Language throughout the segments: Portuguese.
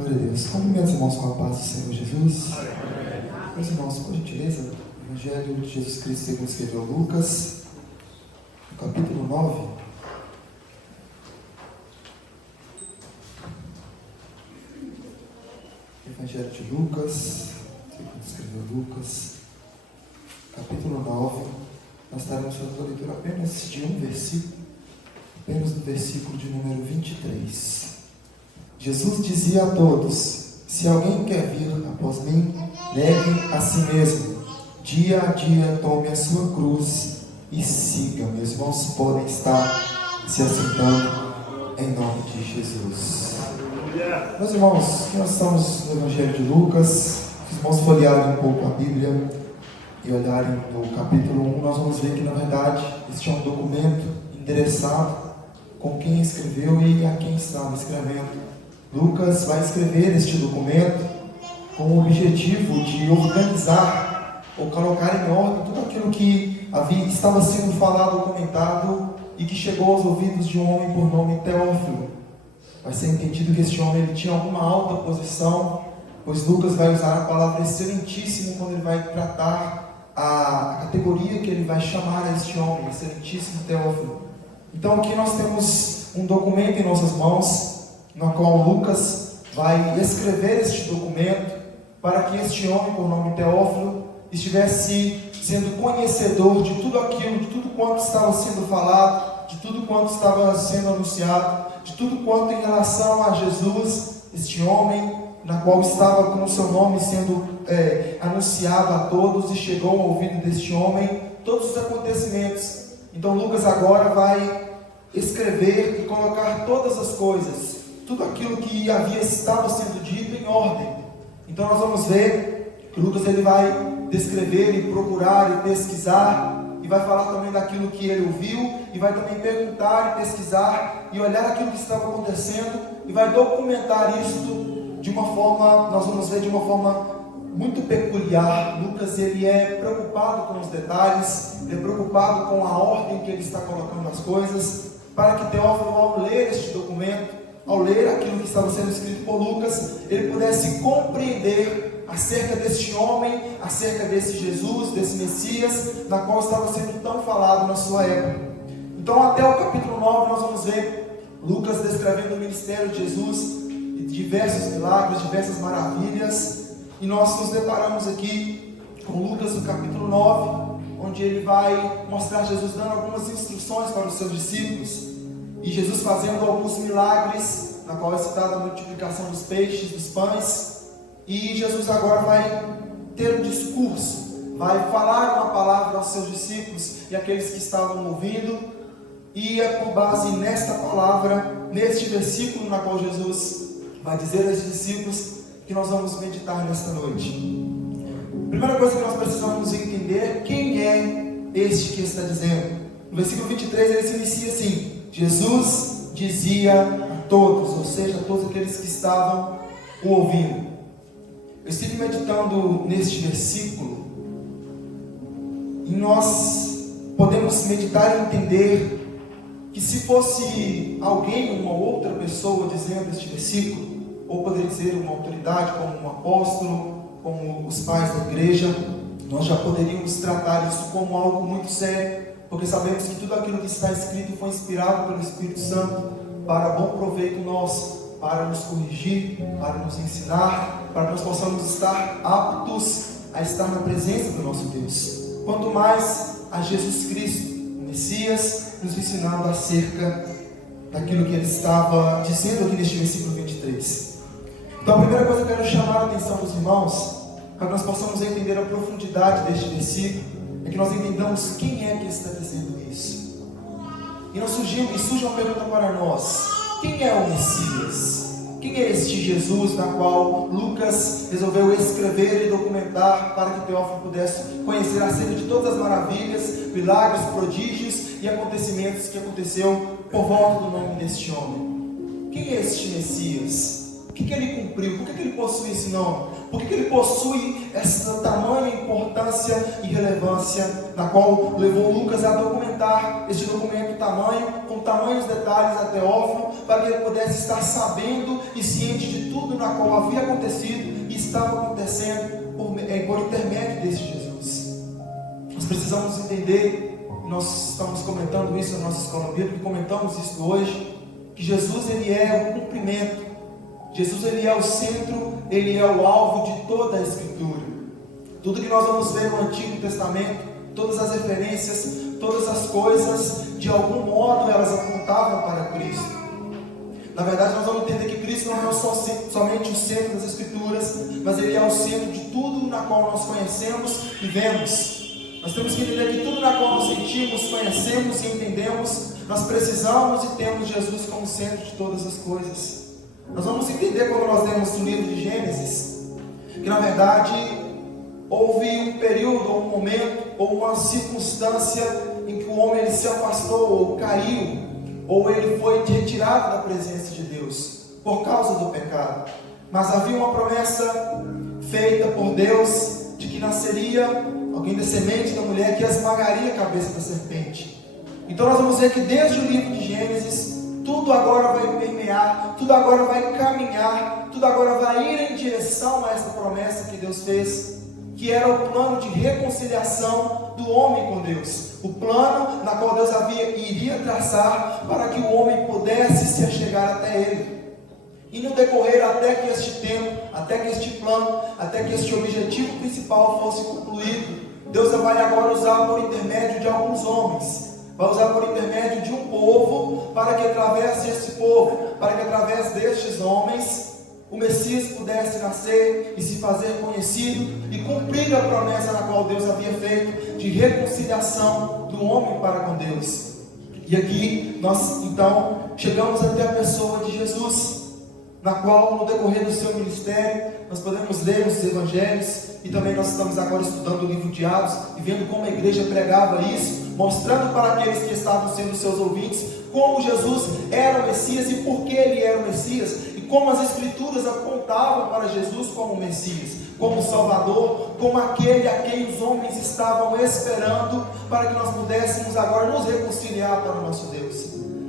Glória a Deus. Cumprimento os irmãos com a paz do Senhor Jesus. Meus irmãos, por gentileza, Evangelho de Jesus Cristo segundo escreveu Lucas, no capítulo 9. Evangelho de Lucas, segundo escreveu Lucas, capítulo 9. Nós estaremos fazendo a leitura apenas de um versículo, apenas do versículo de número 23. Jesus dizia a todos: se alguém quer vir após mim, negue a si mesmo, dia a dia tome a sua cruz e siga. Meus irmãos podem estar se assentando em nome de Jesus. Meus irmãos, aqui nós estamos no Evangelho de Lucas. Se os irmãos folhearem um pouco a Bíblia e olharem no capítulo 1, nós vamos ver que na verdade este é um documento endereçado com quem escreveu e a quem estava escrevendo. Lucas vai escrever este documento com o objetivo de organizar ou colocar em ordem tudo aquilo que estava sendo falado ou comentado e que chegou aos ouvidos de um homem por nome Teófilo. Vai ser entendido que este homem ele tinha alguma alta posição, pois Lucas vai usar a palavra excelentíssimo quando ele vai tratar a categoria que ele vai chamar a este homem, excelentíssimo Teófilo. Então aqui nós temos um documento em nossas mãos, na qual Lucas vai escrever este documento para que este homem, por nome Teófilo, estivesse sendo conhecedor de tudo aquilo, de tudo quanto estava sendo falado, de tudo quanto estava sendo anunciado, de tudo quanto em relação a Jesus, este homem, na qual estava com o seu nome sendo anunciado a todos e chegou ao ouvido deste homem todos os acontecimentos. Então Lucas agora vai escrever e colocar todas as coisas, tudo aquilo que estava sendo dito em ordem. Então nós vamos ver que Lucas ele vai descrever e procurar e pesquisar, e vai falar também daquilo que ele ouviu, e vai também perguntar e pesquisar, e olhar aquilo que estava acontecendo, e vai documentar isto de uma forma, nós vamos ver de uma forma muito peculiar. Lucas ele é preocupado com os detalhes, ele é preocupado com a ordem que ele está colocando as coisas, para que Teófilo, ao ler este documento, ao ler aquilo que estava sendo escrito por Lucas, ele pudesse compreender acerca deste homem, acerca desse Jesus, desse Messias, na qual estava sendo tão falado na sua época. Então até o capítulo 9 nós vamos ver Lucas descrevendo o ministério de Jesus, diversos milagres, diversas maravilhas, e nós nos deparamos aqui com Lucas no capítulo 9, onde ele vai mostrar Jesus dando algumas instruções para os seus discípulos, e Jesus fazendo alguns milagres, na qual é citada a multiplicação dos peixes, dos pães. E Jesus agora vai ter um discurso, vai falar uma palavra aos seus discípulos e àqueles que estavam ouvindo, e é com base nesta palavra, neste versículo na qual Jesus vai dizer aos discípulos que nós vamos meditar nesta noite. A primeira coisa que nós precisamos entender é quem é este que está dizendo. No versículo 23 ele se inicia assim: Jesus dizia a todos, ou seja, a todos aqueles que estavam o ouvindo. Eu estive meditando neste versículo, e nós podemos meditar e entender que se fosse alguém, uma outra pessoa dizendo este versículo, ou poderia dizer uma autoridade, como um apóstolo, como os pais da igreja, nós já poderíamos tratar isso como algo muito sério, porque sabemos que tudo aquilo que está escrito foi inspirado pelo Espírito Santo para bom proveito nosso, para nos corrigir, para nos ensinar, para que nós possamos estar aptos a estar na presença do nosso Deus. Quanto mais a Jesus Cristo, o Messias, nos ensinando acerca daquilo que ele estava dizendo aqui neste versículo 23. Então a primeira coisa que eu quero chamar a atenção dos irmãos, para que nós possamos entender a profundidade deste versículo, é que nós entendamos quem é que está dizendo isso. E surge uma pergunta para nós: quem é o Messias? Quem é este Jesus na qual Lucas resolveu escrever e documentar para que Teófilo pudesse conhecer acerca de todas as maravilhas, milagres, prodígios e acontecimentos que aconteceu por volta do nome deste homem? Quem é este Messias? O que ele cumpriu? Por que ele possui esse nome? Por que ele possui essa tamanha importância e relevância, na qual levou Lucas a documentar este documento com tamanhos detalhes a Teófilo, para que ele pudesse estar sabendo e ciente de tudo na qual havia acontecido e estava acontecendo por intermédio desse Jesus. Nós precisamos entender, nós estamos comentando isso na nossa escola bíblica, comentamos isso hoje, que Jesus ele é o cumprimento. Jesus ele é o centro, ele é o alvo de toda a Escritura. Tudo que nós vamos ver no Antigo Testamento, todas as referências, todas as coisas, de algum modo elas apontavam para Cristo. Na verdade, nós vamos entender que Cristo não é somente o centro das Escrituras, mas ele é o centro de tudo na qual nós conhecemos e vemos. Nós temos que entender que tudo na qual nos sentimos, conhecemos e entendemos, nós precisamos e temos Jesus como centro de todas as coisas. Nós vamos entender quando nós lemos o livro de Gênesis, que na verdade houve um período, ou um momento, ou uma circunstância em que o homem ele se afastou, ou caiu, ou ele foi retirado da presença de Deus, por causa do pecado. Mas havia uma promessa feita por Deus, de que nasceria alguém descendente da mulher, que esmagaria a cabeça da serpente. Então nós vamos ver que desde o livro de Gênesis, tudo agora vai permear, tudo agora vai caminhar, tudo agora vai ir em direção a essa promessa que Deus fez, que era o plano de reconciliação do homem com Deus, o plano na qual Deus iria traçar para que o homem pudesse se achegar até Ele. E no decorrer até que este tempo, até que este plano, até que este objetivo principal fosse concluído, Deus vai agora usar por intermédio de alguns homens, vai usar por intermédio de um povo, para que através desse povo, para que através destes homens, o Messias pudesse nascer e se fazer conhecido e cumprir a promessa na qual Deus havia feito de reconciliação do homem para com Deus. E aqui nós então chegamos até a pessoa de Jesus, na qual no decorrer do seu ministério nós podemos ler os evangelhos, e também nós estamos agora estudando o livro de Atos e vendo como a igreja pregava isso, mostrando para aqueles que estavam sendo seus ouvintes como Jesus era o Messias e por que ele era o Messias, e como as Escrituras apontavam para Jesus como o Messias, como o Salvador, como aquele a quem os homens estavam esperando para que nós pudéssemos agora nos reconciliar para o nosso Deus.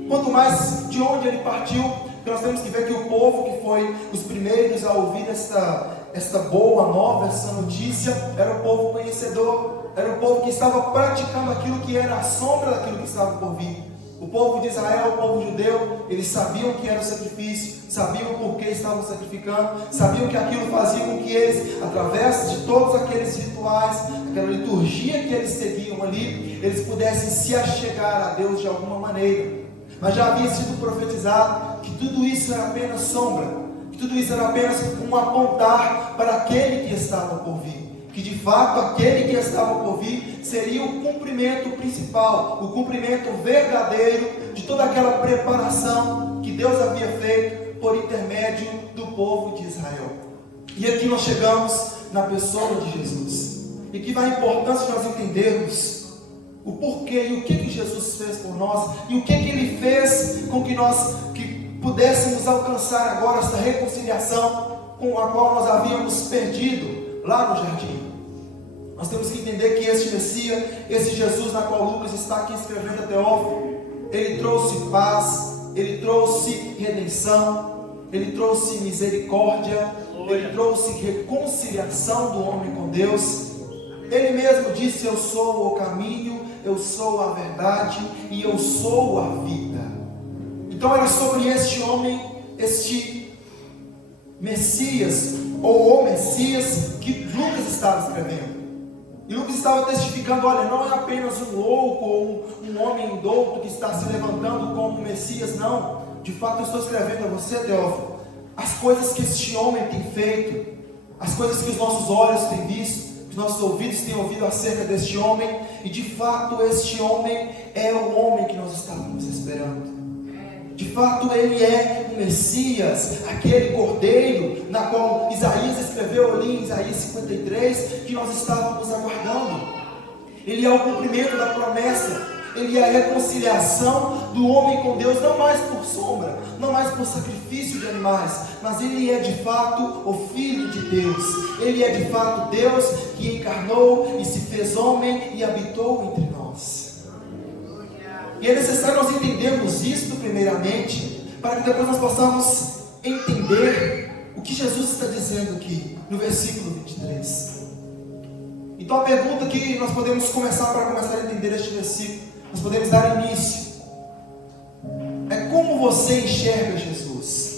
Quanto mais de onde ele partiu, nós temos que ver que o povo que foi os primeiros a ouvir esta boa nova, essa notícia, era o povo conhecedor, era o povo que estava praticando aquilo que era a sombra daquilo que estava por vir. O povo de Israel, o povo judeu, eles sabiam que era o sacrifício, sabiam por que estavam sacrificando, sabiam que aquilo fazia com que eles, através de todos aqueles rituais, aquela liturgia que eles seguiam ali, eles pudessem se achegar a Deus de alguma maneira. Mas já havia sido profetizado que tudo isso era apenas sombra, que tudo isso era apenas um apontar para aquele que estava por vir, que de fato aquele que estava por vir seria o cumprimento principal, o cumprimento verdadeiro de toda aquela preparação que Deus havia feito por intermédio do povo de Israel. E aqui nós chegamos na pessoa de Jesus, e que vai a importância de nós entendermos o porquê e o que Jesus fez por nós, e o que Ele fez com que nós pudéssemos alcançar agora esta reconciliação com a qual nós havíamos perdido lá no jardim. Nós temos que entender que este Messias, esse Jesus na qual Lucas está aqui escrevendo a Teófilo, ele trouxe paz, ele trouxe redenção, ele trouxe misericórdia, ele trouxe reconciliação do homem com Deus. Ele mesmo disse: eu sou o caminho, eu sou a verdade e eu sou a vida. Então era sobre este homem, este Messias, ou o Messias, que Lucas estava escrevendo. E Lucas estava testificando: olha, não é apenas um louco ou um homem douto que está se levantando como Messias, não. De fato eu estou escrevendo a você, Teófilo, as coisas que este homem tem feito, as coisas que os nossos olhos têm visto, os nossos ouvidos têm ouvido acerca deste homem, e de fato este homem é o homem que nós estávamos esperando. De fato ele é o Messias, aquele cordeiro na qual Isaías escreveu ali em Isaías 53, que nós estávamos aguardando. Ele é o cumprimento da promessa ele é a reconciliação do homem com Deus, não mais por sombra, não mais por sacrifício de animais, mas ele é de fato o Filho de Deus. Ele é de fato Deus que encarnou e se fez homem e habitou entre nós. E é necessário nós entendermos isto primeiramente, para que depois nós possamos entender o que Jesus está dizendo aqui no versículo 23. Então a pergunta que nós podemos começar para começar a entender este versículo, nós podemos dar início, é como você enxerga Jesus.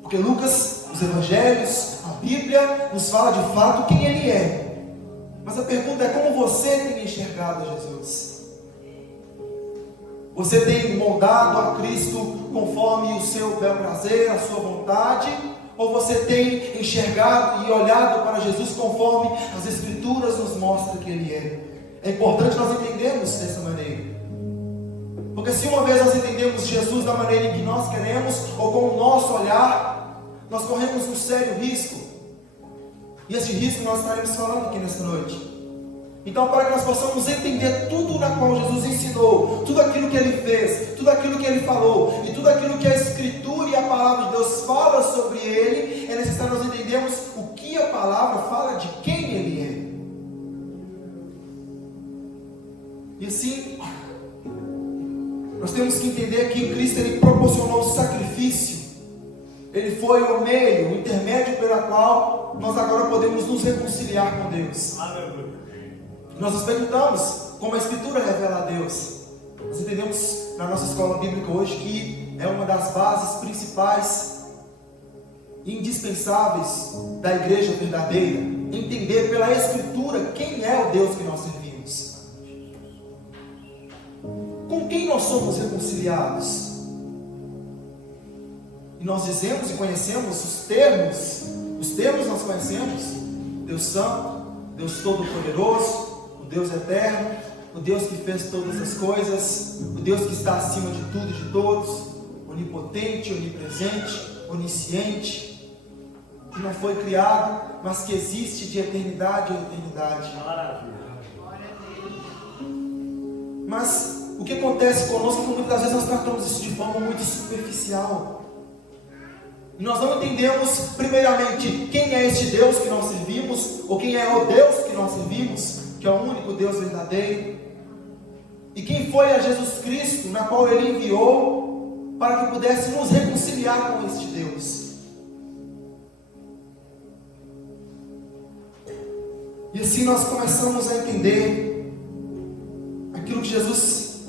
Porque Lucas, os evangelhos, a Bíblia nos fala de fato quem ele é. Mas a pergunta é como você tem enxergado Jesus. Você tem moldado a Cristo conforme o seu bel prazer, a sua vontade? Ou você tem enxergado e olhado para Jesus conforme as Escrituras nos mostram que Ele é? É importante nós entendermos dessa maneira. Porque se uma vez nós entendemos Jesus da maneira em que nós queremos, ou com o nosso olhar, nós corremos um sério risco. E esse risco nós estaremos falando aqui nessa noite. Então, para que nós possamos entender tudo na qual Jesus ensinou, tudo aquilo que Ele fez, tudo aquilo que Ele falou, e tudo aquilo que a Escritura e a Palavra de Deus fala sobre Ele, é necessário nós entendermos o que a Palavra fala de quem Ele é. E assim, nós temos que entender que Cristo Ele proporcionou o sacrifício. Ele foi o meio, o intermédio pela qual nós agora podemos nos reconciliar com Deus. Nós nos perguntamos como a Escritura revela a Deus. Nós entendemos na nossa escola bíblica hoje que é uma das bases principais e indispensáveis da igreja verdadeira, entender pela Escritura quem é o Deus que nós servimos, com quem nós somos reconciliados. E nós dizemos e conhecemos os termos nós conhecemos: Deus Santo, Deus Todo-Poderoso, o Deus Eterno, o Deus que fez todas as coisas, o Deus que está acima de tudo e de todos, onipotente, onipresente, onisciente, que não foi criado, mas que existe de eternidade a eternidade. Mas o que acontece conosco é que muitas vezes nós tratamos isso de forma muito superficial. E nós não entendemos primeiramente quem é este Deus que nós servimos, ou quem é o Deus que nós servimos, que é o único Deus verdadeiro, e quem foi a Jesus Cristo, na qual Ele enviou para que pudesse nos reconciliar com este Deus. E assim nós começamos a entender aquilo que Jesus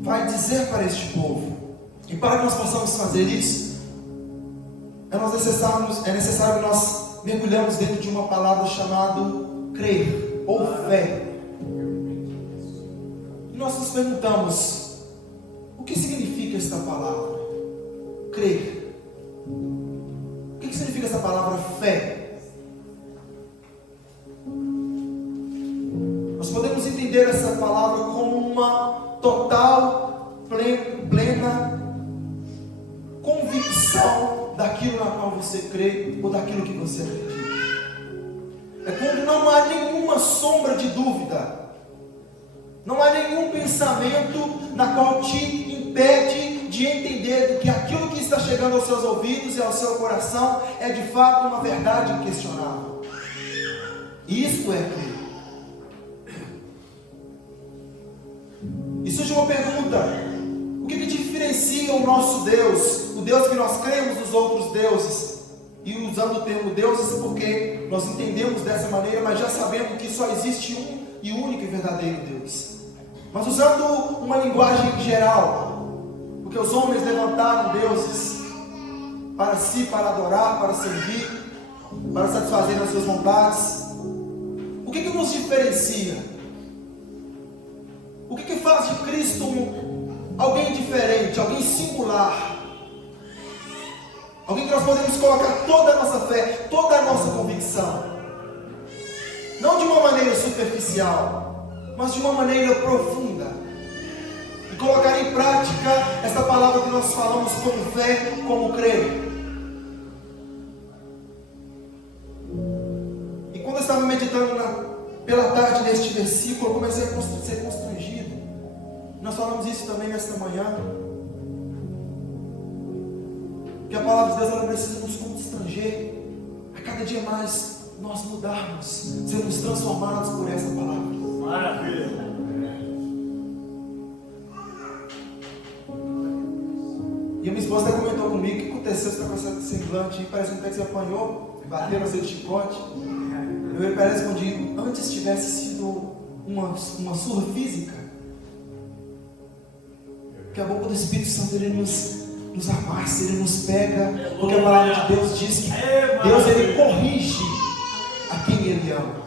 vai dizer para este povo. E para que nós possamos fazer isso, é necessário que nós mergulhamos dentro de uma palavra chamada crer ou fé. E nós nos perguntamos: o que significa esta palavra? Crer. O que significa essa palavra fé? Nós podemos entender essa palavra como uma total, plena convicção daquilo na qual você crê ou daquilo que você acredita. É quando não há nenhuma sombra de dúvida, não há nenhum pensamento na qual te impede de entender que aquilo que está chegando aos seus ouvidos e ao seu coração é de fato uma verdade inquestionável. Isto é crer. E surge uma pergunta: o que diferencia o nosso Deus, o Deus que nós cremos, dos outros deuses? E usando o termo deuses porque nós entendemos dessa maneira, mas já sabendo que só existe um e único e verdadeiro Deus. Mas usando uma linguagem geral, porque os homens levantaram deuses para si, para adorar, para servir, para satisfazer as suas vontades. O que nos diferencia? O que faz de Cristo alguém diferente, alguém singular? Alguém que nós podemos colocar toda a nossa fé, toda a nossa convicção, não de uma maneira superficial, mas de uma maneira profunda, e colocar em prática esta palavra que nós falamos como fé, como crer. E quando eu estava meditando pela tarde neste versículo, eu comecei a ser constrangido, Nós falamos isso também nesta manhã. Que a palavra de Deus ela precisa nos constranger a cada dia mais nós mudarmos, sermos transformados por essa palavra. Maravilha. E a minha esposa até comentou comigo: o que aconteceu? Você está com esse semblante, parece até que você apanhou, bateu no seu chicote. Eu parece respondi: antes tivesse sido uma surra física, que a boca do Espírito Santo ele nos amassa, ele nos pega, porque a palavra de Deus diz que Deus ele corrige a quem ele ama.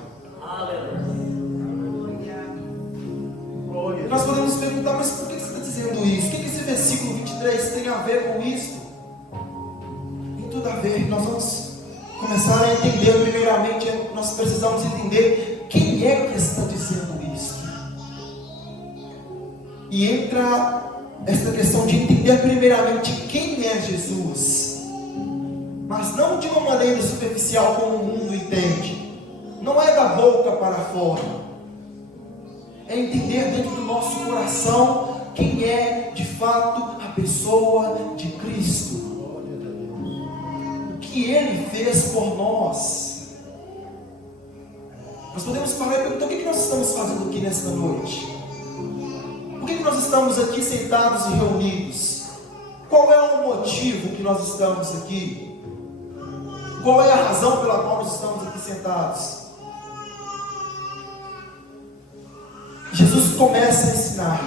E nós podemos perguntar: mas por que você está dizendo isso? O que esse versículo 23 tem a ver com isso? Tem tudo a ver. Nós vamos começar a entender primeiramente, nós precisamos entender quem é que está dizendo isso. E entra essa questão de entender primeiramente quem é Jesus, mas não de uma maneira superficial como o mundo entende. Não é da boca para fora, é entender dentro do nosso coração quem é de fato a pessoa de Cristo, o que Ele fez por nós. Nós podemos parar e perguntar: o que nós estamos fazendo aqui nesta noite? Por que nós estamos aqui sentados e reunidos? Qual é o motivo que nós estamos aqui? Qual é a razão pela qual nós estamos aqui sentados? Jesus começa a ensinar.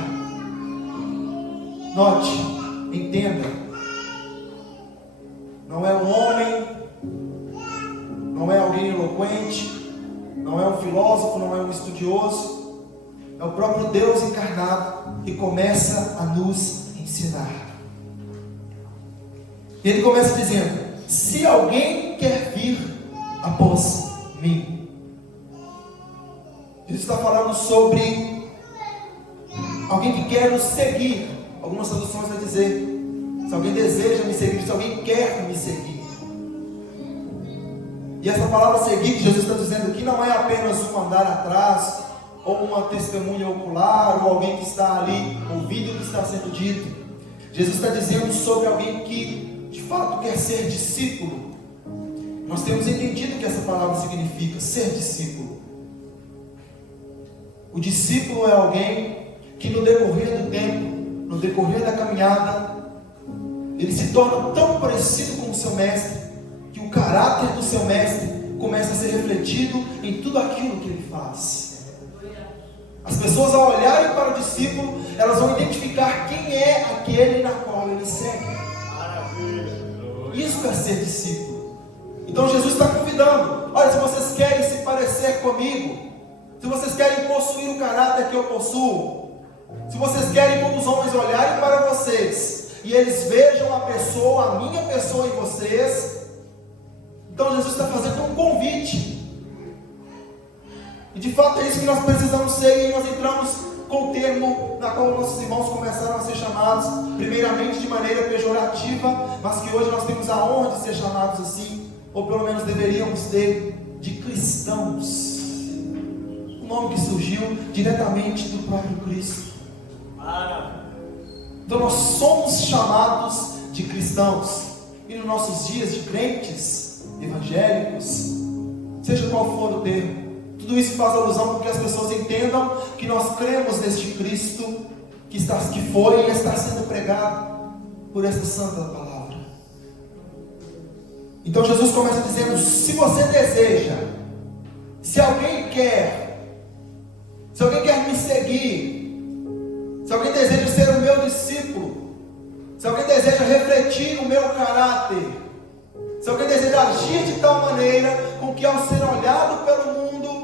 Note, entenda. Não é um homem, não é alguém eloquente, não é um filósofo, não é um estudioso. É o próprio Deus encarnado que começa a nos ensinar. E Ele começa dizendo: se alguém quer vir após mim. Jesus está falando sobre alguém que quer nos seguir. Algumas traduções vão dizer: se alguém deseja me seguir, se alguém quer me seguir. E essa palavra seguir que Jesus está dizendo aqui não é apenas um andar atrás, ou uma testemunha ocular, ou alguém que está ali ouvindo o que está sendo dito. Jesus está dizendo sobre alguém que de fato quer ser discípulo. Nós temos entendido o que essa palavra significa: ser discípulo. O discípulo é alguém que no decorrer do tempo, no decorrer da caminhada, ele se torna tão parecido com o seu mestre, que o caráter do seu mestre começa a ser refletido em tudo aquilo que ele faz. As pessoas, ao olharem para o discípulo, elas vão identificar quem é aquele na qual ele segue. Isso é ser discípulo. Então Jesus está convidando: olha, se vocês querem se parecer comigo, se vocês querem possuir o caráter que eu possuo, se vocês querem, quando os homens olharem para vocês e eles vejam a pessoa, a minha pessoa em vocês, então Jesus está fazendo um convite. E de fato é isso que nós precisamos ser. E aí nós entramos com o termo na qual nossos irmãos começaram a ser chamados, primeiramente de maneira pejorativa, mas que hoje nós temos a honra de ser chamados assim, ou pelo menos deveríamos ter, de cristãos. Um nome que surgiu diretamente do próprio Cristo. Então nós somos chamados de cristãos. E nos nossos dias de crentes, evangélicos, seja qual for o termo, tudo isso faz alusão para que as pessoas entendam que nós cremos neste Cristo que foi e está sendo pregado por esta santa palavra. Então Jesus começa dizendo: se você deseja, se alguém quer me seguir, se alguém deseja ser o meu discípulo, se alguém deseja refletir o meu caráter, se alguém deseja agir de tal maneira com que, ao ser olhado pelo mundo,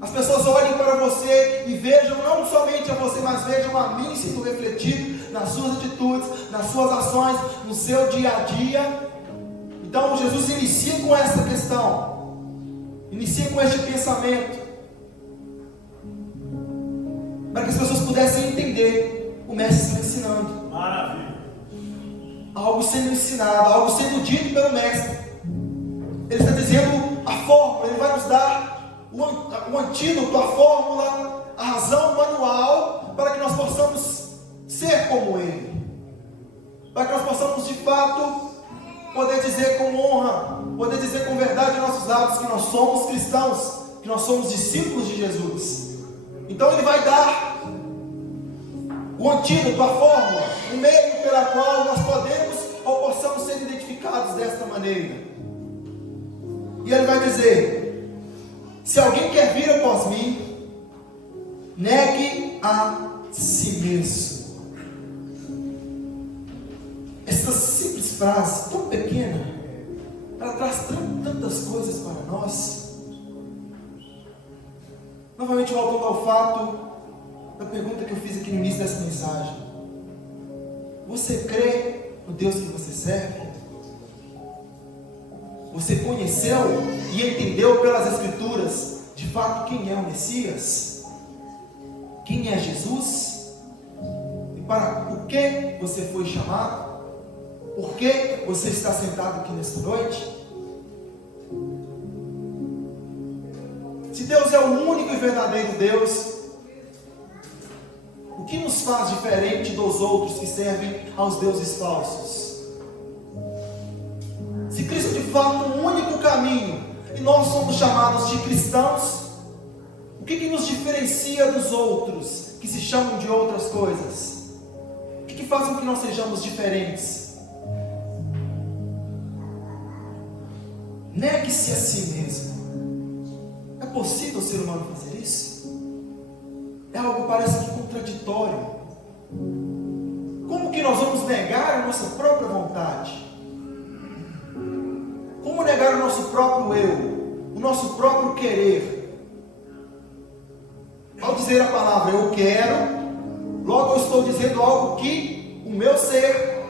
as pessoas olhem para você e vejam não somente a você, mas vejam a mim sendo refletido nas suas atitudes, nas suas ações, no seu dia a dia. Então Jesus inicia com essa questão, inicia com este pensamento, para que as pessoas pudessem entender o mestre está ensinando. Maravilha. Algo sendo ensinado, algo sendo dito pelo mestre. Ele está dizendo a fórmula, ele vai nos dar o antídoto, a fórmula, a razão, o manual, para que nós possamos ser como Ele, para que nós possamos de fato poder dizer com honra, poder dizer com verdade em nossos lábios que nós somos cristãos, que nós somos discípulos de Jesus. Então Ele vai dar o antídoto, a fórmula, o meio pela qual nós podemos ou possamos ser identificados desta maneira. E Ele vai dizer: se alguém quer vir após mim, negue a si mesmo. Essa simples frase, tão pequena, ela traz tantas coisas para nós. Novamente voltando ao fato da pergunta que eu fiz aqui no início dessa mensagem: você crê no Deus que você serve? Você conheceu e entendeu pelas Escrituras de fato quem é o Messias? Quem é Jesus? E para o que você foi chamado? Por que você está sentado aqui nesta noite? Se Deus é o único e verdadeiro Deus, o que nos faz diferente dos outros que servem aos deuses falsos? Se Cristo de fato é o único caminho e nós somos chamados de cristãos, o que nos diferencia dos outros que se chamam de outras coisas? O que faz com que nós sejamos diferentes? Negue-se a si mesmo. É possível o ser humano fazer isso? É algo parece que contraditório. Como que nós vamos negar a nossa própria vontade? Como negar o nosso próprio eu, o nosso próprio querer? Ao dizer a palavra eu quero, logo eu estou dizendo algo que o meu ser,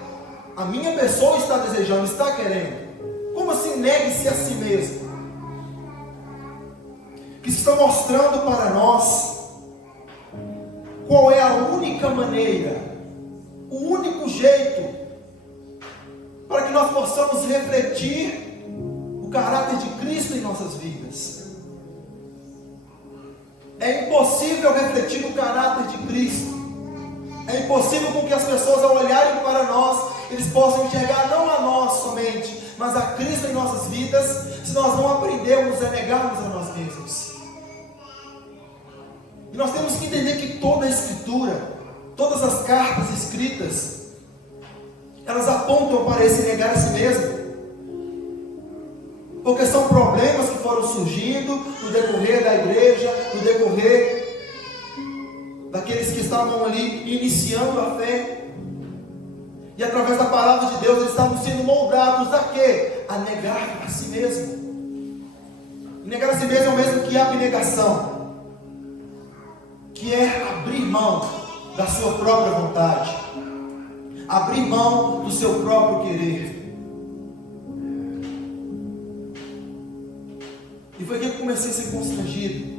a minha pessoa está desejando, está querendo. Como assim negue-se a si mesmo? Que está mostrando para nós qual é a única maneira, o único jeito para que nós possamos refletir o caráter de Cristo em nossas vidas. É impossível refletir o caráter de Cristo. É impossível com que as pessoas, ao olharem para nós, eles possam enxergar não a nós somente, mas a Cristo em nossas vidas, se nós não aprendermos a negarmos a nós mesmos. E nós temos que entender que toda a Escritura, todas as cartas escritas, elas apontam para esse negar a si mesmo. Porque são problemas que foram surgindo no decorrer da igreja, no decorrer daqueles que estavam ali iniciando a fé. E através da palavra de Deus eles estavam sendo moldados a quê? A negar a si mesmo. E negar a si mesmo é o mesmo que a abnegação, que é abrir mão da sua própria vontade, abrir mão do seu próprio querer. E foi que eu comecei a ser constrangido.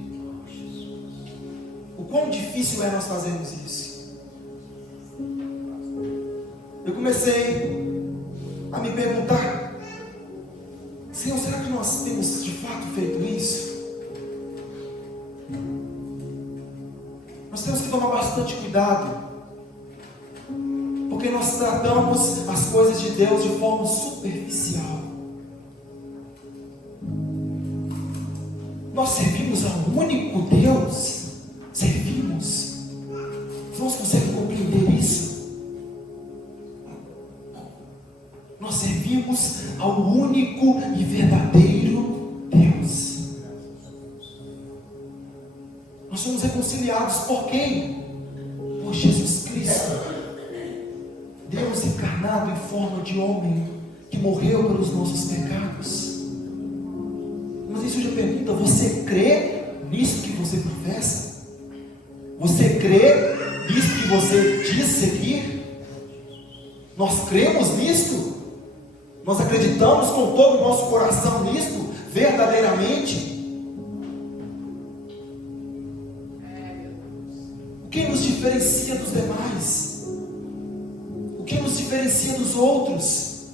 O quão difícil é nós fazermos isso. Eu comecei a me perguntar: Senhor, será que nós temos de fato feito isso? Nós temos que tomar bastante cuidado, porque nós tratamos as coisas de Deus de forma superficial. Nós servimos ao único Deus. Servimos. Os irmãos conseguem compreender isso? Nós servimos ao único e verdadeiro Deus. Nós somos reconciliados por quem? Por Jesus Cristo, Deus encarnado em forma de homem, que morreu pelos nossos pecados. Mas isso já pergunta: você crê nisso que você professa? Você crê nisso que você diz seguir? Nós cremos nisto? Nós acreditamos com todo o nosso coração nisto, verdadeiramente? O que nos diferencia dos demais? O que nos diferencia dos outros?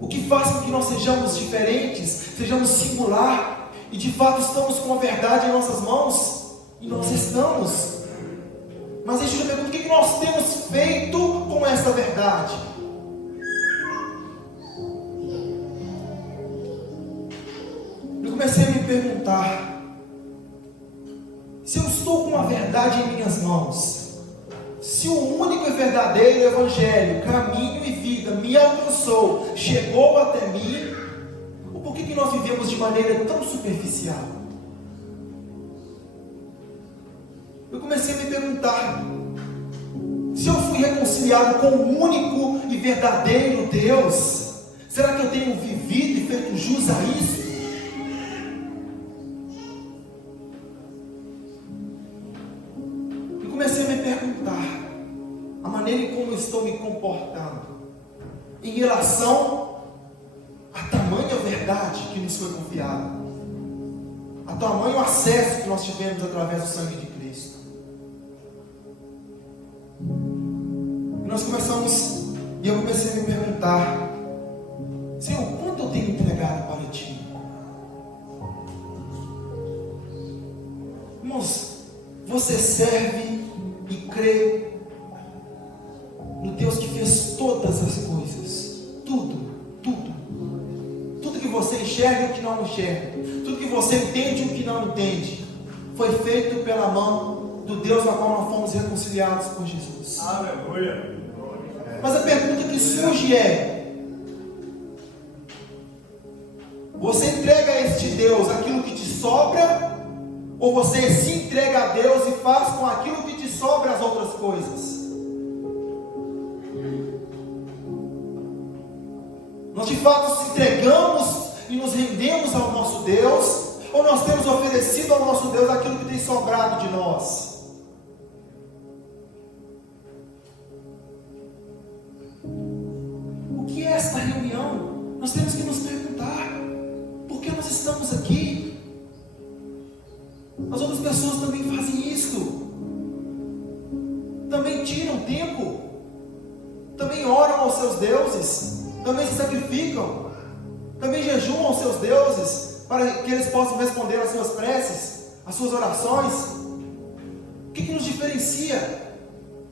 O que faz com que nós sejamos diferentes, sejamos singular, e de fato estamos com a verdade em nossas mãos? E nós estamos. Mas aí surge a pergunta: o que nós temos feito com essa verdade? Eu comecei a me perguntar: se eu estou com a verdade em minhas mãos, se o único e verdadeiro Evangelho, caminho e vida me alcançou, chegou até mim, por que nós vivemos de maneira tão superficial? Eu comecei a me perguntar: se eu fui reconciliado com o único e verdadeiro Deus, será que eu tenho vivido e feito jus a isso? Eu comecei a me perguntar a maneira em como eu estou me comportando em relação à tamanha verdade que nos foi confiada, a tamanho acesso que nós tivemos através do sangue de Cristo. E eu comecei a me perguntar: Senhor, quanto eu tenho entregado para Ti? Irmãos, você serve e crê no Deus que fez todas as coisas, tudo que você enxerga e o que não enxerga, tudo que você entende e o que não entende, foi feito pela mão do Deus na qual nós fomos reconciliados com Jesus. Aleluia. Mas a pergunta que surge é: você entrega a este Deus aquilo que te sobra, ou você se entrega a Deus e faz com aquilo que te sobra as outras coisas? Nós de fato nos entregamos e nos rendemos ao nosso Deus, ou nós temos oferecido ao nosso Deus aquilo que tem sobrado de nós? O que é esta reunião? Nós temos que nos perguntar: por que nós estamos aqui? As outras pessoas também fazem isso, também tiram tempo, também oram aos seus deuses, também se sacrificam, também jejuam aos seus deuses, para que eles possam responder às suas preces, às suas orações. O que nos diferencia?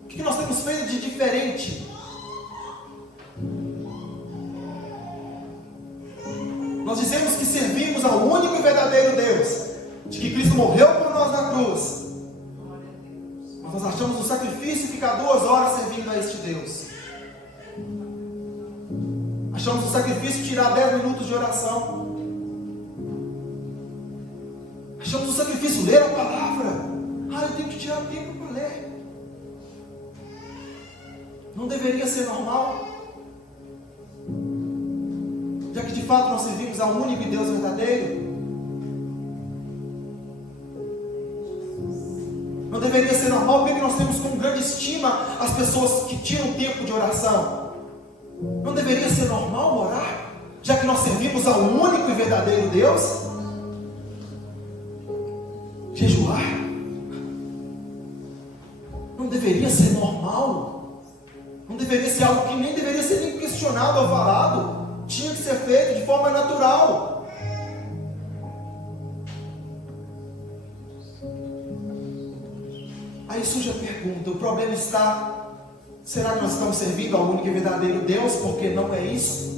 O que nós temos feito de diferente? Nós dizemos que servimos ao único e verdadeiro Deus, de que Cristo morreu por nós na cruz, mas nós achamos um sacrifício ficar 2 horas servindo a este Deus. Achamos um sacrifício tirar 10 minutos de oração. Achamos um sacrifício ler a palavra. Eu tenho que tirar tempo para ler. Não deveria ser normal? Já que de fato nós servimos ao único e Deus verdadeiro. Não deveria ser normal? Porque nós temos com grande estima as pessoas que tiram tempo de oração. Não deveria ser normal orar, já que nós servimos ao único e verdadeiro Deus? Jejuar não deveria ser normal? Não deveria ser algo que nem deveria ser nem questionado ou falado? Tinha que ser feito de forma natural. Aí surge a pergunta: o problema está... será que nós estamos servindo ao único e verdadeiro Deus porque não é isso?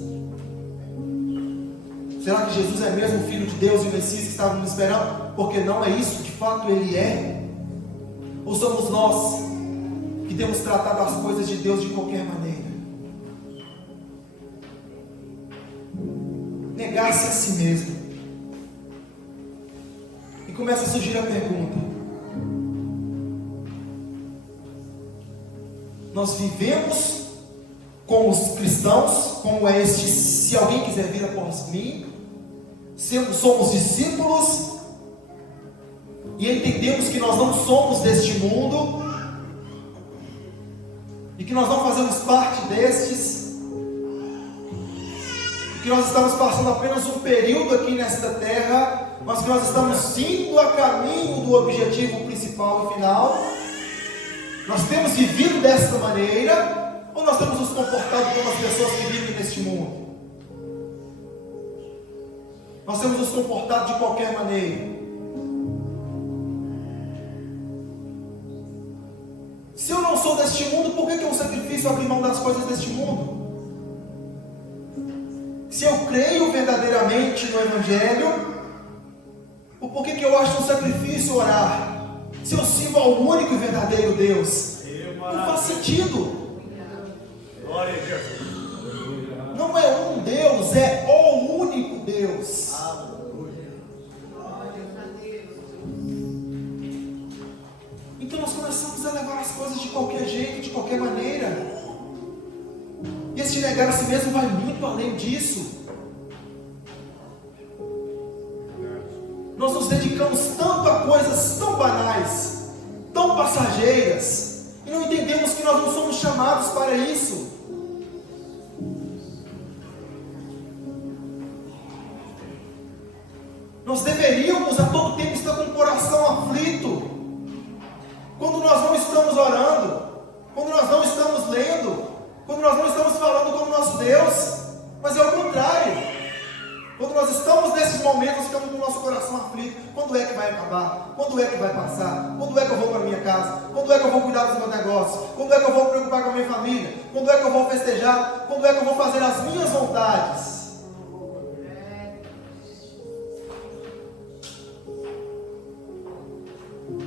Será que Jesus é mesmo o Filho de Deus e o Messias que estávamos esperando porque não é isso? De fato Ele é? Ou somos nós que temos tratado as coisas de Deus de qualquer maneira? Negar-se a si mesmo. E começa a surgir a pergunta: nós vivemos como os cristãos, como é este: se alguém quiser vir após mim, somos discípulos, e entendemos que nós não somos deste mundo, e que nós não fazemos parte destes, e que nós estamos passando apenas um período aqui nesta terra, mas que nós estamos indo a caminho do objetivo principal e final. Nós temos vivido desta maneira, ou nós temos nos comportado como as pessoas que vivem neste mundo? Nós temos nos comportado de qualquer maneira. sacrifício abrir mão das coisas deste mundo? Se eu creio verdadeiramente no Evangelho, por que eu acho um sacrifício orar? Se eu sirvo ao único e verdadeiro Deus, não faz sentido. Glória a Deus. Não é um Deus, é o único Deus. Então nós começamos a levar as coisas de qualquer jeito, de qualquer maneira. E esse negar a si mesmo vai muito além disso. Nós nos dedicamos tanto a coisas tão banais, tão passageiras, e não entendemos que nós não somos chamados para isso. Nós deveríamos a todo tempo estar com o coração aflito, quando nós não estamos orando, quando nós não estamos lendo, quando nós não estamos falando com o nosso Deus, mas é o contrário. Quando nós estamos nesses momentos, ficamos com o nosso coração aflito. Quando é que vai acabar? Quando é que vai passar? Quando é que eu vou para a minha casa? Quando é que eu vou cuidar dos meus negócios? Quando é que eu vou me preocupar com a minha família? Quando é que eu vou festejar? Quando é que eu vou fazer as minhas vontades?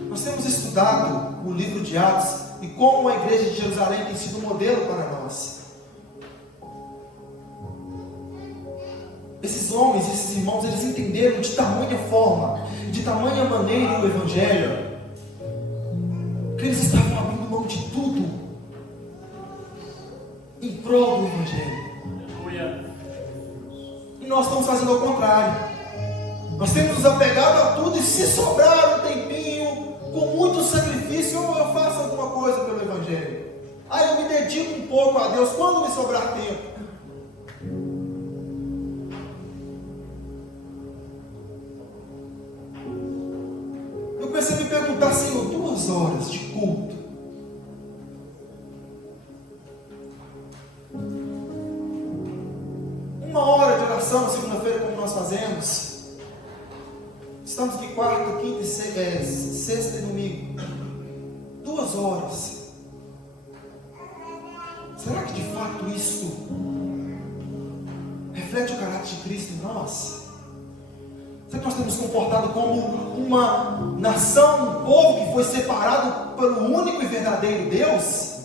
Nós temos estudado o livro de Atos e como a igreja de Jerusalém tem sido um modelo para nós. Esses homens, esses irmãos, eles entenderam de tamanha forma, de tamanha maneira o Evangelho, que eles estavam abrindo mão de tudo em prol do Evangelho. E nós estamos fazendo ao contrário. Nós temos nos apegado a tudo, e se sobrar um tempinho, com muito sacrifício, eu faço alguma coisa pelo Evangelho. Eu me dedico um pouco a Deus quando me sobrar tempo. Eu comecei a me perguntar, Senhor, 2 horas de culto, uma hora de oração, segunda-feira, como nós fazemos. Estamos aqui quarta, quinta, sexta e domingo. 2 horas. Será que de fato isso reflete o caráter de Cristo em nós? Será que nós temos comportado como uma nação, um povo que foi separado pelo único e verdadeiro Deus?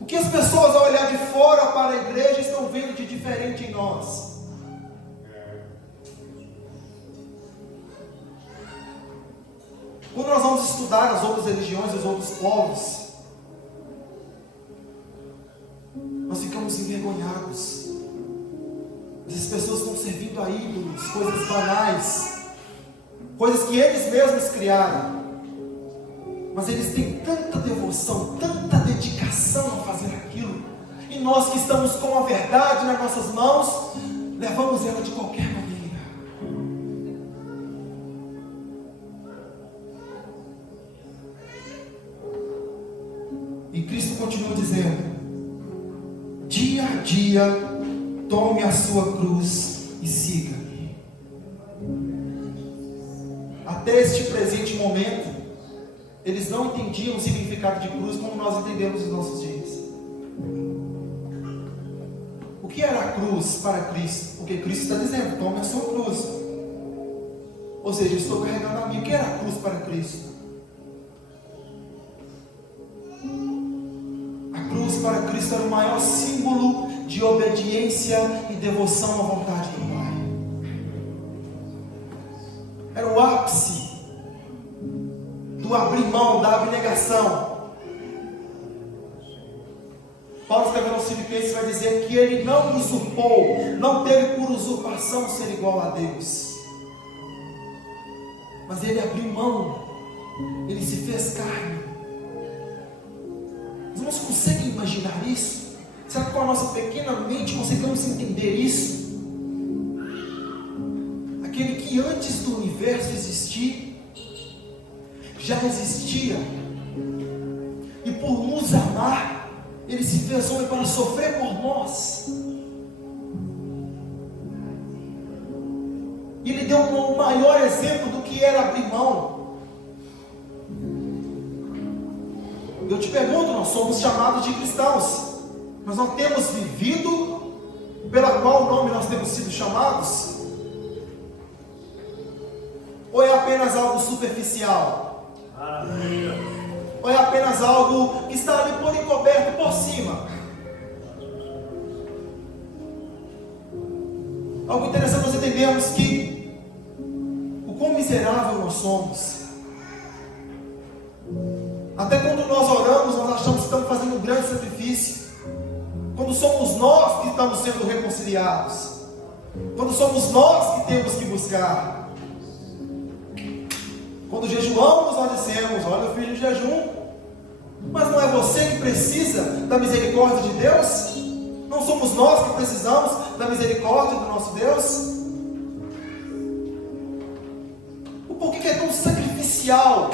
O que as pessoas, ao olhar de fora para a igreja, estão vendo de diferente em nós? Quando nós vamos estudar as outras religiões, os outros povos, nós ficamos envergonhados. Essas pessoas estão servindo a ídolos, coisas banais, coisas que eles mesmos criaram. Mas eles têm tanta devoção, tanta dedicação a fazer aquilo. E nós que estamos com a verdade nas nossas mãos, levamos ela de qualquer maneira. E Cristo continua dizendo: dia a dia, tome a sua cruz e siga-me. Até este presente momento, eles não entendiam o significado de cruz como nós entendemos nos nossos dias. O que era a cruz para Cristo? Porque Cristo está dizendo: tome a sua cruz. Ou seja, eu estou carregando a minha. O que era a cruz para Cristo? A cruz para Cristo era o maior símbolo de obediência e devoção à vontade do Pai. Era o ápice do abrir mão, da abnegação. Paulo, escrevendo aos Filipenses, vai dizer que ele não usurpou, não teve por usurpação ser igual a Deus, mas ele abriu mão, ele se fez carne. Os irmãos conseguem imaginar isso? Será que com a nossa pequena mente conseguimos entender isso? Aquele que antes do universo existir, já existia, e por nos amar, Ele se fez homem para sofrer por nós. E Ele deu um maior exemplo do que era abrir mão. Eu te pergunto, nós somos chamados de cristãos, mas não temos vivido pela qual nome nós temos sido chamados? Ou é apenas algo superficial? Ou é apenas algo que está ali por encoberto, por cima? Algo interessante nós entendemos que o quão miserável nós somos. Até quando nós oramos, nós achamos que estamos fazendo um grande sacrifício. Quando somos nós que estamos sendo reconciliados. Quando somos nós que temos que buscar. Quando jejuamos, nós dizemos: olha, eu fiz o jejum. Mas não é você que precisa da misericórdia de Deus? Não somos nós que precisamos da misericórdia do nosso Deus? Por que é tão sacrificial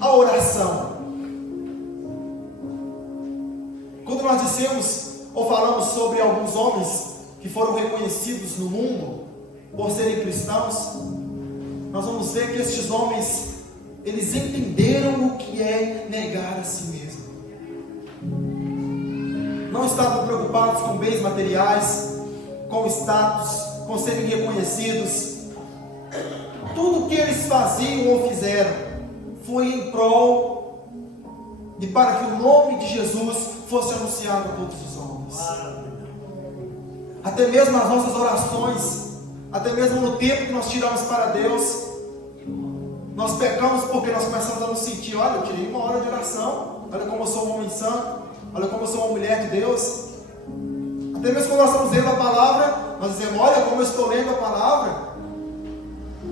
a oração? Quando nós dissemos ou falamos sobre alguns homens que foram reconhecidos no mundo por serem cristãos, nós vamos ver que estes homens, eles entenderam o que é negar a si mesmo. Não estavam preocupados com bens materiais, com status, com serem reconhecidos. Tudo que eles faziam ou fizeram foi em prol de para que o nome de Jesus fosse anunciado a todos os homens. Até mesmo nas nossas orações, até mesmo no tempo que nós tiramos para Deus, nós pecamos porque nós começamos a nos sentir: olha, eu tirei 1 hora de oração, olha como eu sou um homem santo, olha como eu sou uma mulher de Deus. Até mesmo quando nós estamos lendo a palavra, nós dizemos: olha como eu estou lendo a palavra.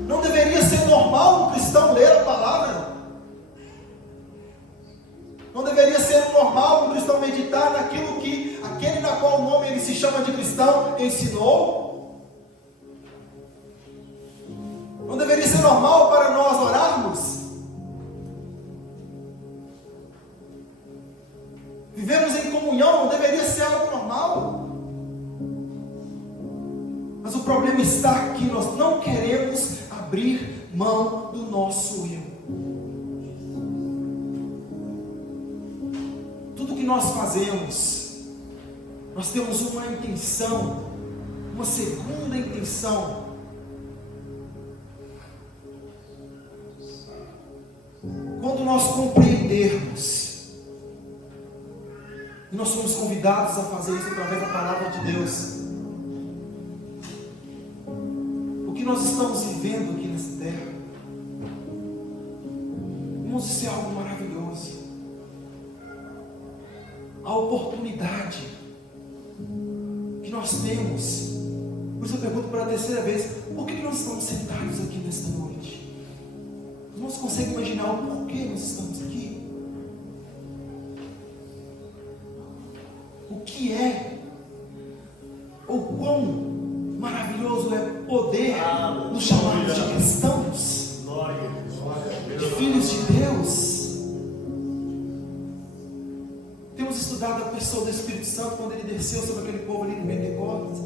Não deveria ser normal um cristão ler a palavra? Não deveria ser normal um cristão meditar naquilo que aquele na qual o nome ele se chama de cristão ensinou? Não deveria ser normal para nós orarmos? Vivemos em comunhão, não deveria ser algo normal? Mas o problema está aqui: nós não queremos abrir mão do nosso eu. Tudo que nós fazemos, nós temos uma intenção, uma segunda intenção. Quando nós compreendermos, e nós somos convidados a fazer isso através da palavra de Deus, o que nós estamos vivendo aqui nessa terra, irmãos, isso é algo maravilhoso. A oportunidade que nós temos. Por isso eu pergunto pela terceira vez: por que nós estamos sentados aqui nesta noite? Não se consegue imaginar o porquê nós estamos aqui? O que é, ou quão maravilhoso é poder nos chamarmos de cristãos, de filhos de Deus. Temos estudado a pessoa do Espírito Santo quando ele desceu sobre aquele povo ali no Pentecostes.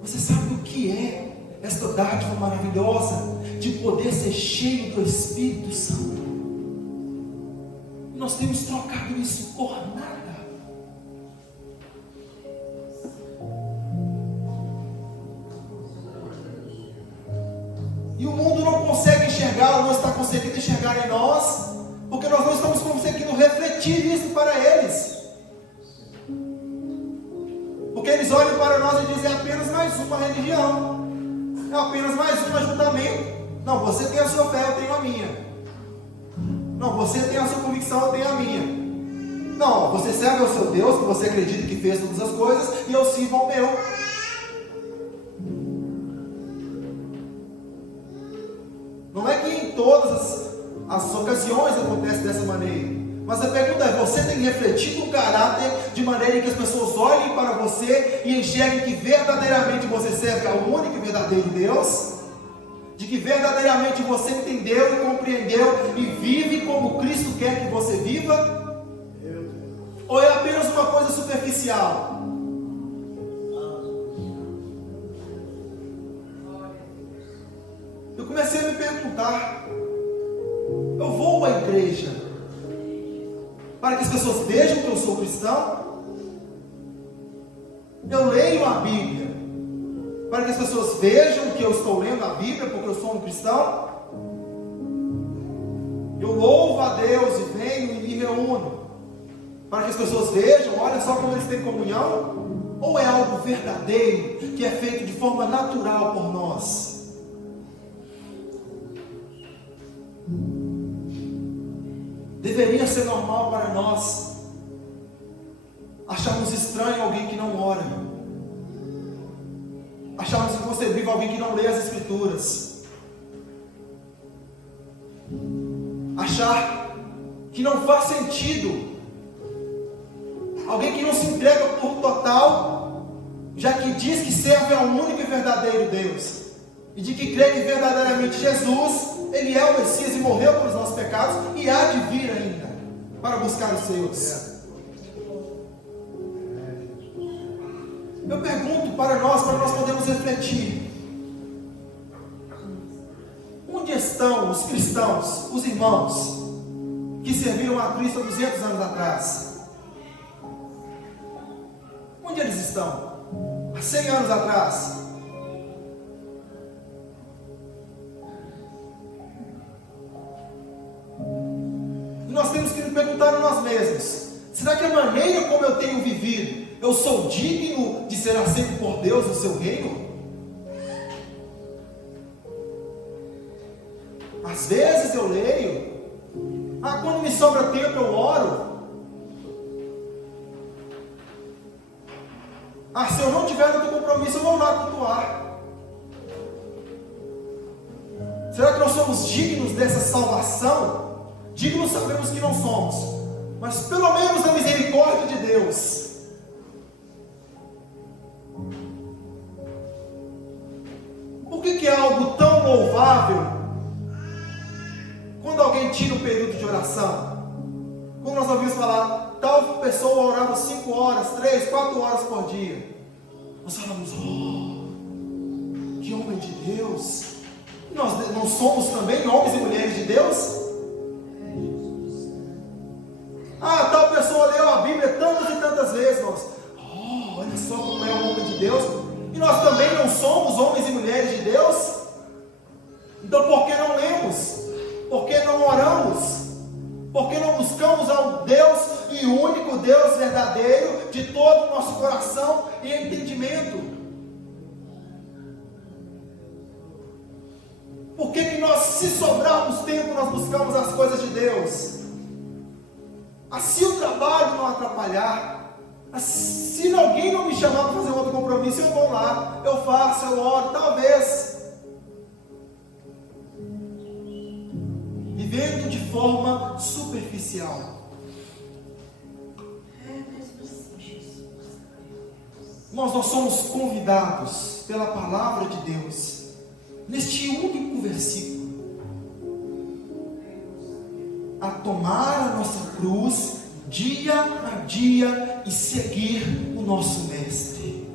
Você sabe o que é esta dádiva maravilhosa de poder ser cheio do Espírito Santo? Nós temos trocado isso por nada. E o mundo não consegue enxergar, ou não está conseguindo enxergar em nós, porque nós não estamos conseguindo refletir isso para eles. Porque eles olham para nós e dizem: é apenas mais uma religião, é apenas mais um ajuntamento. Não, você tem a sua fé, eu tenho a minha. Não, você tem a sua convicção, eu tenho a minha. Não, você serve ao seu Deus, que você acredita que fez todas as coisas, e eu sirvo ao meu. Não é que em todas as ocasiões acontece dessa maneira, mas a pergunta é: você tem refletido o caráter de maneira que as pessoas olhem para você e enxerguem que verdadeiramente você serve ao único e verdadeiro Deus? De que verdadeiramente você entendeu e compreendeu e vive como Cristo quer que você viva? Ou é apenas uma coisa superficial? Eu comecei a me perguntar: eu vou à igreja para que as pessoas vejam que eu sou cristão. Eu leio a Bíblia para que as pessoas vejam que eu estou lendo a Bíblia porque eu sou um cristão. Eu louvo a Deus e venho e me reúno para que as pessoas vejam, olha só como eles têm comunhão. Ou é algo verdadeiro que é feito de forma natural por nós? Deveria ser normal para nós acharmos estranho alguém que não ora, acharmos inconcebível alguém que não lê as Escrituras, achar que não faz sentido alguém que não se entrega por total, já que diz que serve ao único e verdadeiro Deus, e de que crê que verdadeiramente Jesus, Ele é o Messias e morreu pelos nossos pecados, e há de vir ainda, para buscar os seus. Eu pergunto para nós podermos refletir: onde estão os cristãos, os irmãos, que serviram a Cristo há 200 anos atrás? Onde eles estão? Há 100 anos atrás? E nós temos que nos perguntar a nós mesmos: será que a maneira como eu tenho vivido, eu sou digno de ser aceito por Deus no seu reino? Às vezes eu leio, quando me sobra tempo eu oro. Se eu não tiver outro compromisso, eu vou lá cultuar. Será que nós somos dignos dessa salvação? Dignos sabemos que não somos, mas pelo menos da misericórdia de Deus. Por que é algo tão louvável quando alguém tira um período de oração? Quando nós ouvimos falar, tal pessoa orava 5 horas, 3, 4 horas por dia, nós falamos: oh, que homem de Deus! Nós não somos também homens e mulheres de Deus? Tal pessoa leu a Bíblia tantas e tantas vezes, nós, olha só como é o homem de Deus. E nós também não somos homens e mulheres de Deus? Então por que não lemos? Por que não oramos? Por que não buscamos ao Deus e único Deus verdadeiro de todo o nosso coração e entendimento? Por que nós, se sobrarmos tempo, nós buscamos as coisas de Deus? Se o trabalho não atrapalhar, se alguém não me chamar para fazer outro compromisso, eu vou lá, eu faço, eu oro, talvez. Vivendo de forma superficial. Nós somos convidados pela palavra de Deus, neste único versículo, a tomar a nossa cruz dia a dia e seguir o nosso Mestre,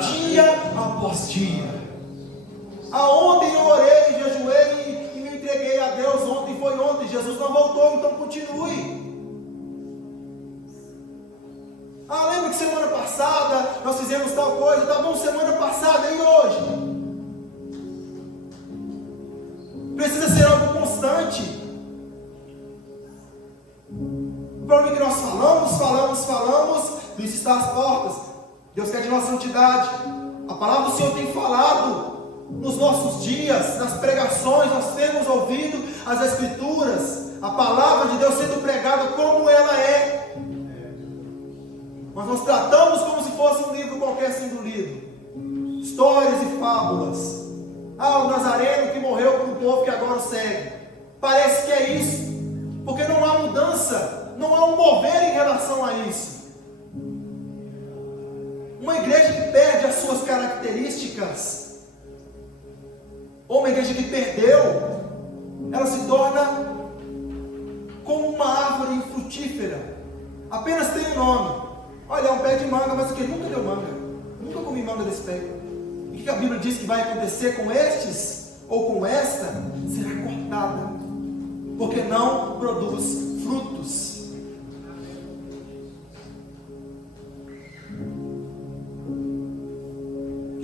dia após dia. Ontem eu orei, jejuei e me entreguei a Deus. Ontem foi ontem, Jesus não voltou, então continue. Lembra que semana passada nós fizemos tal coisa? Tá bom, semana passada e hoje? Precisa ser algo constante. O problema é que nós falamos, Cristo está às portas. Deus quer de nossa santidade. A palavra do Senhor tem falado nos nossos dias, nas pregações, nós temos ouvido as Escrituras, a palavra de Deus sendo pregada como ela é. Mas nós tratamos como se fosse um livro qualquer sendo lido. Histórias e fábulas. O Nazareno que morreu para o povo que agora o segue. Parece que é isso, porque não há mudança, não há um mover em relação a isso. Uma igreja que perde as suas características, ou uma igreja que perdeu, ela se torna como uma árvore infrutífera, apenas tem um nome. Olha, é um pé de manga, mas o que? Nunca deu manga, nunca comi manga desse pé. E o que a Bíblia diz que vai acontecer com estes, ou com esta? Será cortada, porque não produz frutos.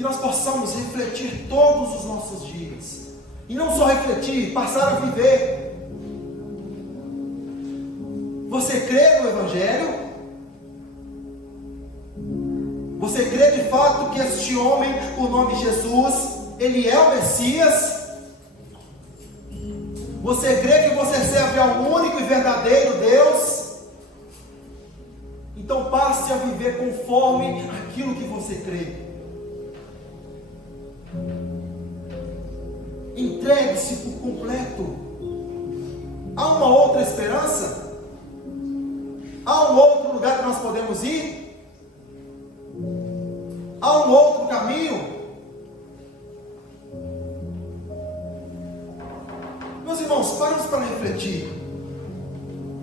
nós possamos refletir todos os nossos dias, e não só refletir, passar a viver. Você crê no Evangelho? Você crê de fato que este homem, o nome Jesus, ele é o Messias? Você crê que você serve ao único e verdadeiro Deus? Então passe a viver conforme aquilo que você crê. Entregue-se por completo. Há uma outra esperança? Há um outro lugar que nós podemos ir? Há um outro caminho? Meus irmãos, paremos para refletir.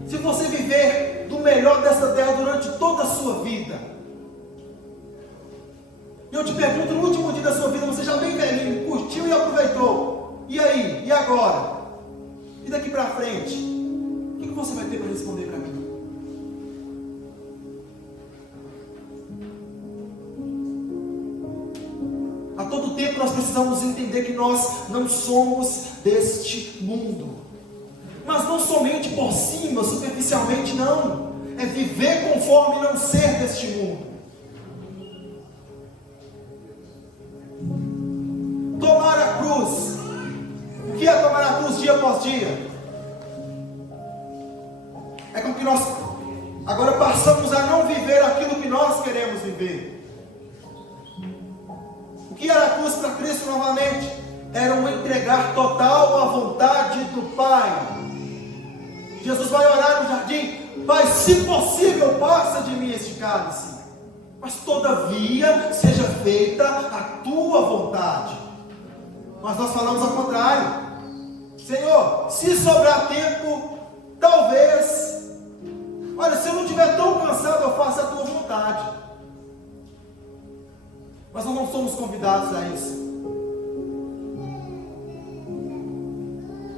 Se você viver do melhor dessa terra durante toda a sua vida, eu te pergunto, no último dia da sua vida, você já bem velhinho, curtiu e aproveitou, e aí? E agora? E daqui para frente? O que você vai ter para responder para mim? A todo tempo nós precisamos entender que nós não somos deste mundo. Mas não somente por cima, superficialmente, não. É viver conforme não ser deste mundo. Tomar a cruz. O que é tomar a cruz dia após dia? É com que nós agora passamos a não viver aquilo que nós queremos viver. O que era a cruz para Cristo novamente? Era um entregar total à vontade do Pai. Jesus vai orar no jardim: Pai, se possível, passa de mim este cálice, mas todavia seja feita a tua vontade. Mas nós falamos ao contrário: Senhor, se sobrar tempo, talvez, olha, se eu não estiver tão cansado, eu faço a tua vontade. Mas nós não somos convidados a isso.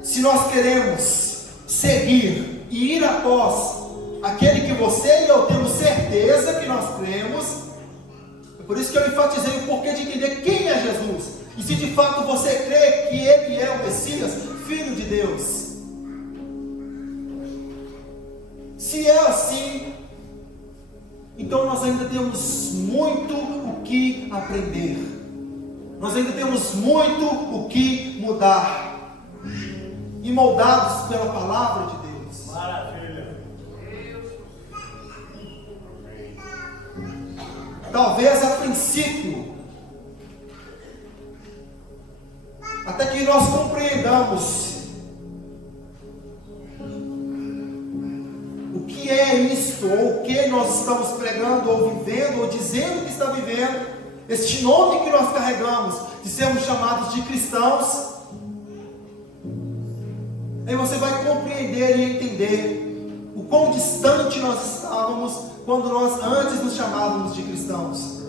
Se nós queremos seguir e ir após aquele que você e eu temos certeza que nós cremos, é por isso que eu enfatizei o porquê de entender quem é Jesus, e se de fato você crê que Ele é o Messias, Filho de Deus. Se é assim, então nós ainda temos muito o que aprender, nós ainda temos muito o que mudar, e moldados pela palavra de Deus. Maravilha. Talvez a princípio, até que nós compreendamos o que é isto, ou o que nós estamos pregando, ou vivendo, ou dizendo que está vivendo, este nome que nós carregamos, de sermos chamados de cristãos. Aí você vai compreender e entender o quão distante nós estávamos quando nós antes nos chamávamos de cristãos.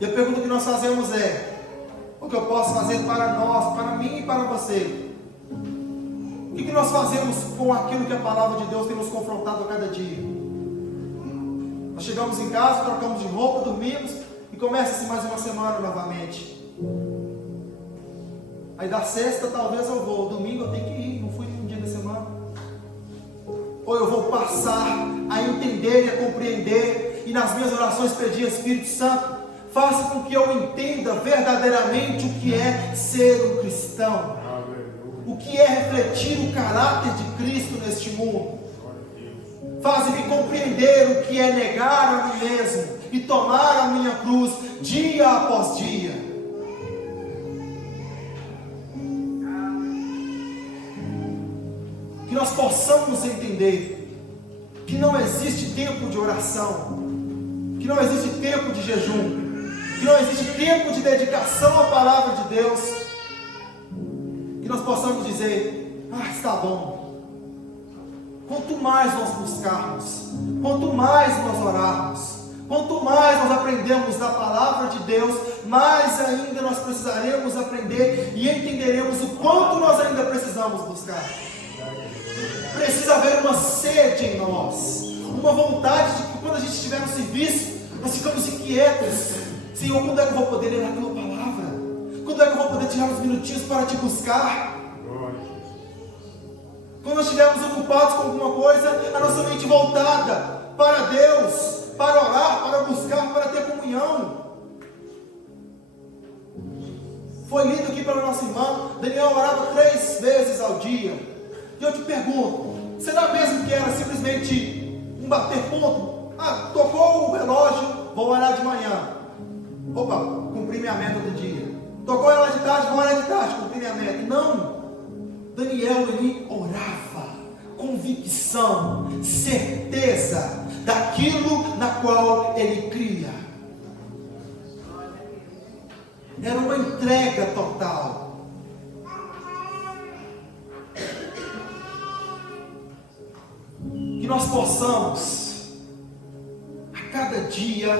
E a pergunta que nós fazemos é: o que eu posso fazer para nós, para mim e para você? O que nós fazemos com aquilo que a palavra de Deus tem nos confrontado a cada dia? Nós chegamos em casa, trocamos de roupa, dormimos e começa-se mais uma semana novamente. Aí da sexta talvez eu vou, domingo eu tenho que ir, não fui nenhum dia da semana. Ou eu vou passar a entender e a compreender, e nas minhas orações pedir: Espírito Santo, faça com que eu entenda verdadeiramente o que é ser um cristão, o que é refletir o caráter de Cristo neste mundo. Faça-me compreender o que é negar a mim mesmo e tomar a minha cruz dia após dia. Que nós possamos entender que não existe tempo de oração, que não existe tempo de jejum, que não existe tempo de dedicação à palavra de Deus. Que nós possamos dizer: está bom. Quanto mais nós buscarmos, quanto mais nós orarmos, quanto mais nós aprendemos da palavra de Deus, mais ainda nós precisaremos aprender e entenderemos o quanto nós ainda precisamos buscar. Precisa haver uma sede em nós, uma vontade de que quando a gente estiver no serviço, Nós ficamos inquietos. Senhor, quando é que eu vou poder ler a tua palavra? Quando é que eu vou poder tirar uns minutinhos para te buscar? Quando nós estivermos ocupados com alguma coisa, a nossa mente voltada para Deus, para orar, para buscar, para ter comunhão. Foi lido aqui pela nossa irmã, Daniel orava 3 vezes ao dia. E eu te pergunto, será mesmo que era simplesmente um bater ponto? Ah, tocou o relógio, vou orar de manhã. Opa, cumpri minha meta do dia. Tocou ela de tarde, vou orar de tarde, cumpri minha meta. Não. Daniel, ele orava, convicção, certeza daquilo na qual ele cria. Era uma entrega total. Que nós possamos, a cada dia,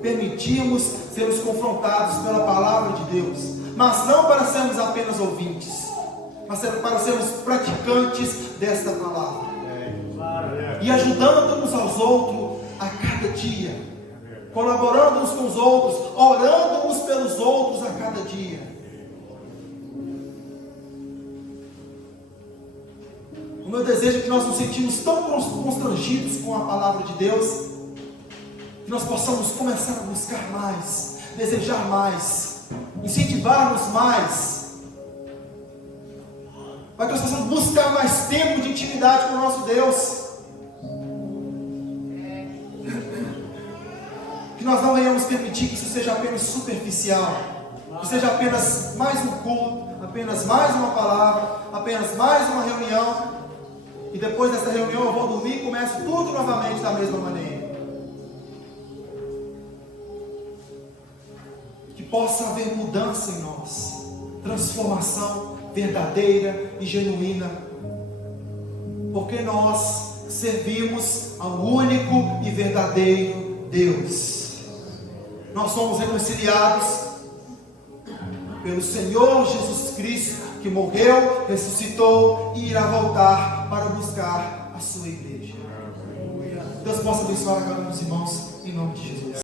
permitirmos sermos confrontados pela palavra de Deus, mas não para sermos apenas ouvintes, mas para sermos praticantes desta palavra, e ajudando uns aos outros a cada dia, colaborando uns com os outros, orando uns pelos outros a cada dia. O meu desejo é que nós nos sentimos tão constrangidos com a palavra de Deus, que nós possamos começar a buscar mais, desejar mais, incentivar-nos mais, para que nós possamos buscar mais tempo de intimidade com o nosso Deus. Que nós não venhamos permitir que isso seja apenas superficial, que seja apenas mais um culto, apenas mais uma palavra, apenas mais uma reunião, e depois dessa reunião eu vou dormir e começo tudo novamente da mesma maneira. Que possa haver mudança em nós, transformação verdadeira e genuína, porque nós servimos ao único e verdadeiro Deus. Nós somos reconciliados pelo Senhor Jesus Cristo, que morreu, ressuscitou e irá voltar para buscar a sua igreja. Deus possa abençoar a cada um dos irmãos, em nome de Jesus.